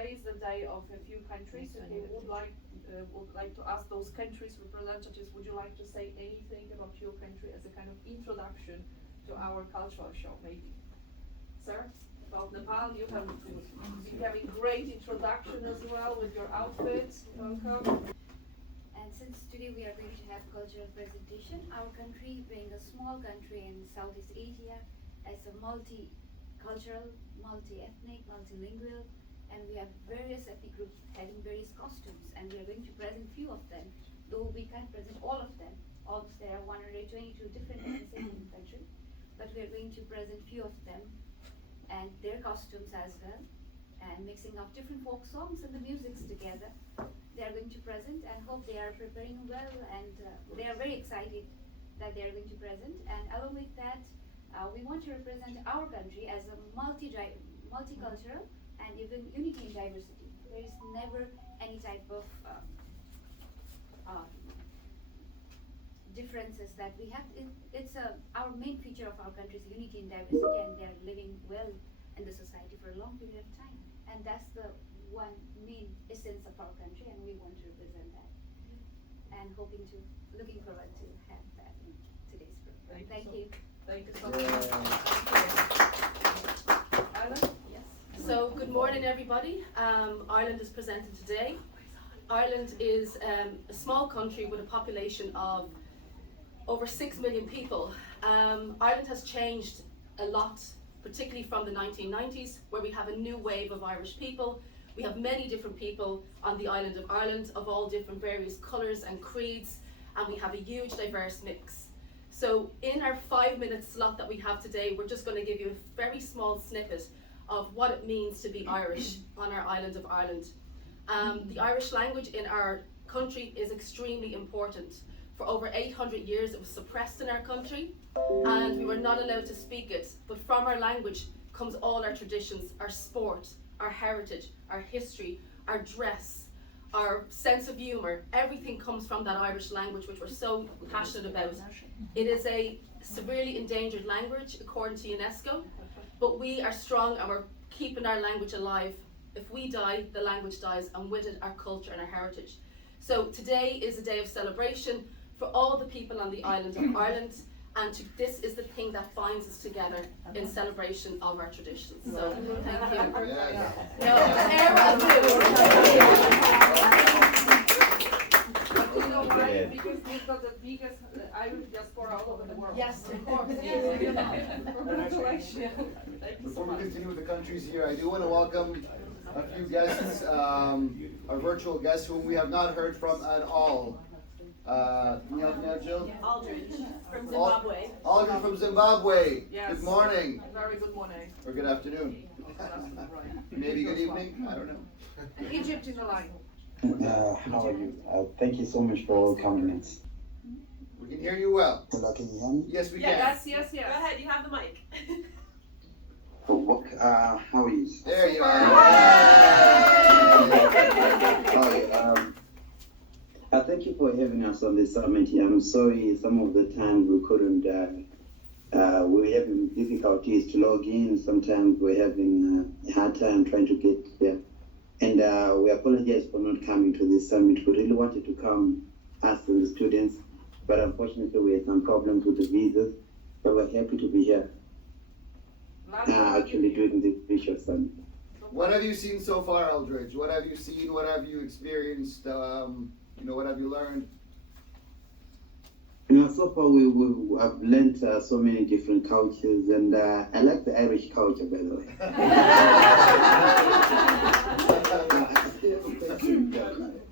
today is the day of a few countries. Okay, would like to ask those countries representatives, would you like to say anything about your country as a kind of introduction to our cultural show, maybe? Sir, about Nepal, you have been having great introduction as well with your outfit. Welcome. And since today we are going to have cultural presentation, our country, being a small country in Southeast Asia, is a multicultural, multi-ethnic, multilingual, and we have various ethnic groups having various costumes, and we are going to present few of them, though we can't present all of them. Almost there are 122 different ethnicities in the country, but we are going to present few of them and their costumes as well, and mixing of different folk songs and the musics together. They are going to present, and hope they are preparing well, and they are very excited that they are going to present. And along with that, we want to represent our country as a multicultural and even unity in diversity. There is never any type of differences that we have. It's our main feature of our country is unity in diversity, and they are living well in the society for a long period of time. And that's the one main essence of our country, and we want to represent that. And looking forward to have that in today's program. Thank you. Thank you so much. Alan? Yes. So, good morning, everybody. Ireland is presenting today. Ireland is a small country with a population of over 6 million people. Ireland has changed a lot, particularly from the 1990s, where we have a new wave of Irish people. We have many different people on the island of Ireland of all different various colours and creeds, and we have a huge diverse mix. So in our 5-minute slot that we have today, we're just going to give you a very small snippet of what it means to be Irish on our island of Ireland. The Irish language in our country is extremely important. For over 800 years it was suppressed in our country, and we were not allowed to speak it. But from our language comes all our traditions, our sport, our heritage, our history, our dress, our sense of humour. Everything comes from that Irish language, which we're so passionate about. It is a severely endangered language according to UNESCO, but we are strong and we're keeping our language alive. If we die, the language dies, and with it our culture and our heritage. So today is a day of celebration for all the people on the island of Ireland, and this is the thing that binds us together in celebration of our traditions. So thank you. Yes. No, But you know why? Because we've got the biggest Irish diaspora all over the world. yes, of course. Congratulations. Thank you so Before we much. continue with the countries here, I do want to welcome a few guests, our virtual guests whom we have not heard from at all. Aldridge from Zimbabwe. Aldridge from Zimbabwe. Yes. Good morning. Very good morning. Or good afternoon. Maybe good evening. I don't know. Egypt is alive. How are you? Thank you so much for coming in. We can hear you well. Hello, can you hear me? Yes, we Yes, yes, Go yes. ahead, you have the mic. How are you? can. There you are. Hi, thank you for having us on this summit here. I'm sorry some of the time we couldn't, we were having difficulties to log in. Sometimes we're having a hard time trying to get there. And we apologize for not coming to this summit. We really wanted to come, us and the students, but unfortunately we had some problems with the visas. But we're happy to be here, actually doing this visual summit. What have you seen so far, Aldridge? What have you seen? What have you experienced? What have you learned? So far I've learned so many different cultures, and I like the Irish culture, by the way.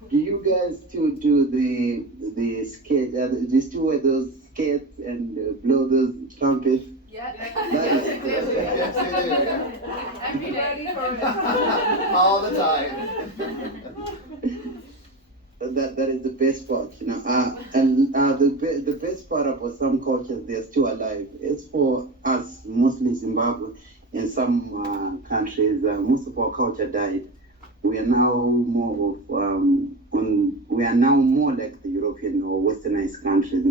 Do you guys still do the skate? Do you still wear those skates and blow those trumpets? Yeah. Yes, they do, yeah. And be ready for it. All the time. That is the best part, and the best part about some cultures, they're still alive. As for us, mostly Zimbabwe, in some countries, most of our culture died. We are now more like the European or Westernized countries.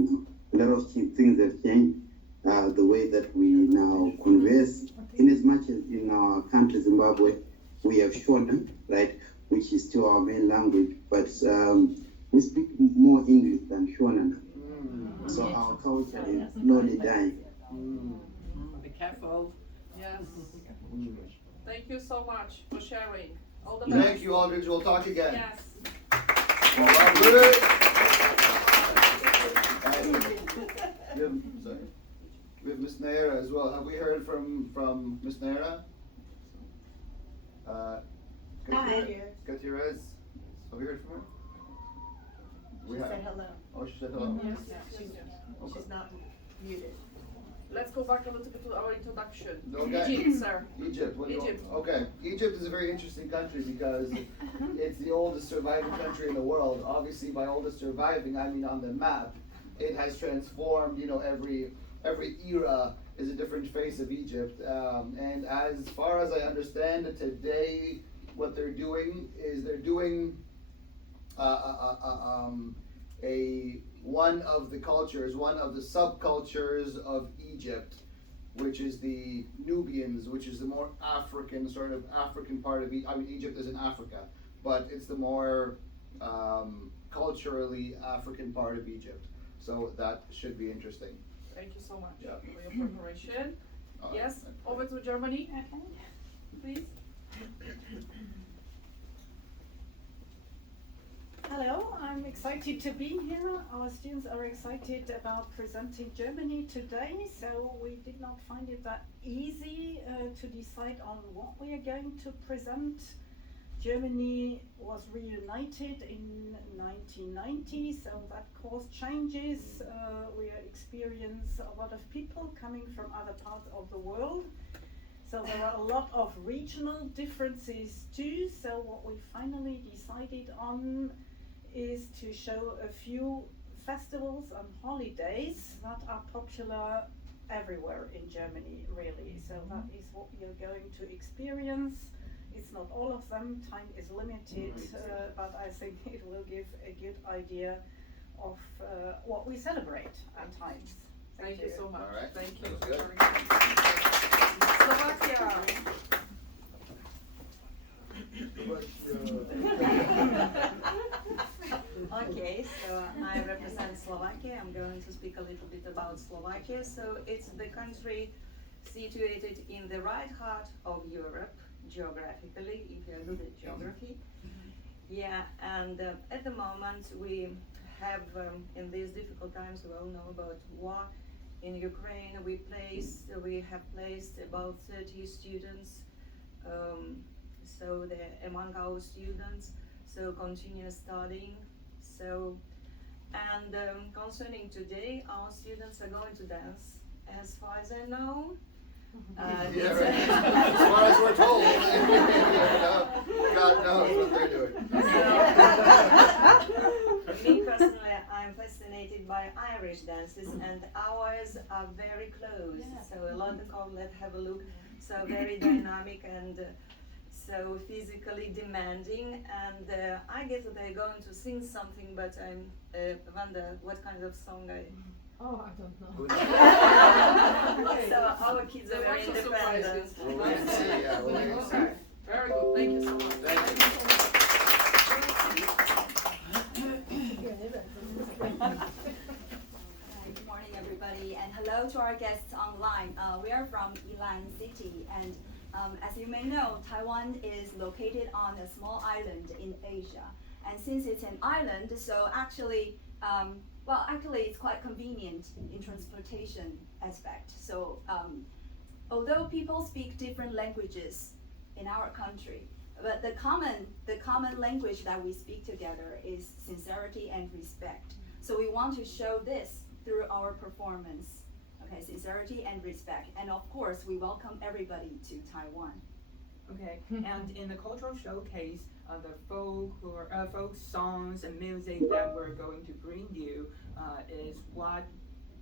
A lot of things have changed. The way that we now converse, in as much as in our country, Zimbabwe, we have Shona, right, which is still our main language, but we speak more English than Shona now. So our culture is slowly dying. Be careful. Yes. Thank you so much for sharing. All the best. Thank you, Aldridge. We'll talk again. Yes. We have Miss Naira as well. Have we heard from Miss Naira? Gutierrez. Have we heard from her? She said hello. Oh, she said hello. Yes. Okay. She's not muted. Let's go back a little bit to our introduction. Okay. Egypt, sir. Egypt. What do you Egypt. Okay. Egypt is a very interesting country because it's the oldest surviving country in the world. Obviously, by oldest surviving, I mean on the map. It has transformed. Every era is a different face of Egypt. And as far as I understand it today, what they're doing is they're doing one of the cultures, one of the subcultures of Egypt, which is the Nubians, which is the more African, sort of African part of Egypt. I mean, Egypt is in Africa, but it's the more culturally African part of Egypt. So that should be interesting. Thank you so much Yeah. for your preparation. Yes, over to Germany, please. Hello, I'm excited to be here. Our students are excited about presenting Germany today, so we did not find it that easy to decide on what we are going to present. Germany was reunited in 1990, so that caused changes. We experienced a lot of people coming from other parts of the world. So there are a lot of regional differences too. So what we finally decided on is to show a few festivals and holidays that are popular everywhere in Germany, really. So that is what we are going to experience. It's not all of them, time is limited, but I think it will give a good idea of what we celebrate at times. Thank you so much. All right. Thank you. That's good. Very good. Slovakia. Okay, so I represent Slovakia. I'm going to speak a little bit about Slovakia. So it's the country situated in the right heart of Europe, geographically, if you're good at geography. Yeah, and at the moment we have, in these difficult times, we all know about war in Ukraine. We have placed about 30 students, so they're among our students, so continue studying. So, and concerning today, our students are going to dance, as far as I know. Yeah, right. As far as we're told, God knows what they're doing. Me personally, I'm fascinated by Irish dances, and ours are very close. So a lot of them, let's have a look. So very dynamic and so physically demanding. And I guess they're going to sing something, but I wonder what kind of song Oh, I don't know. So our kids are very independent. We'll wait and see, yeah, we'll wait and see. Okay. Very good. Thank you so much. Thank Good morning, everybody, and hello to our guests online. We are from Ilan City, and as you may know, Taiwan is located on a small island in Asia. And since it's an island, so actually, it's quite convenient in transportation aspect. So although people speak different languages in our country, but the common language that we speak together is sincerity and respect. So we want to show this through our performance. Okay, sincerity and respect. And of course, we welcome everybody to Taiwan. Okay, and in the cultural showcase, the folk songs and music that we're going to bring you is what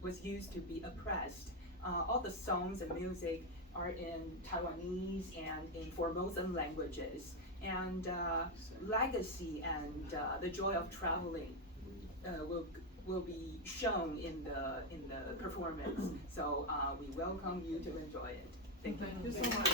was used to be oppressed. All the songs and music are in Taiwanese and in Formosan languages, and legacy and the joy of traveling will be shown in the performance. So we welcome you to enjoy it. Thank you. Thank you so much.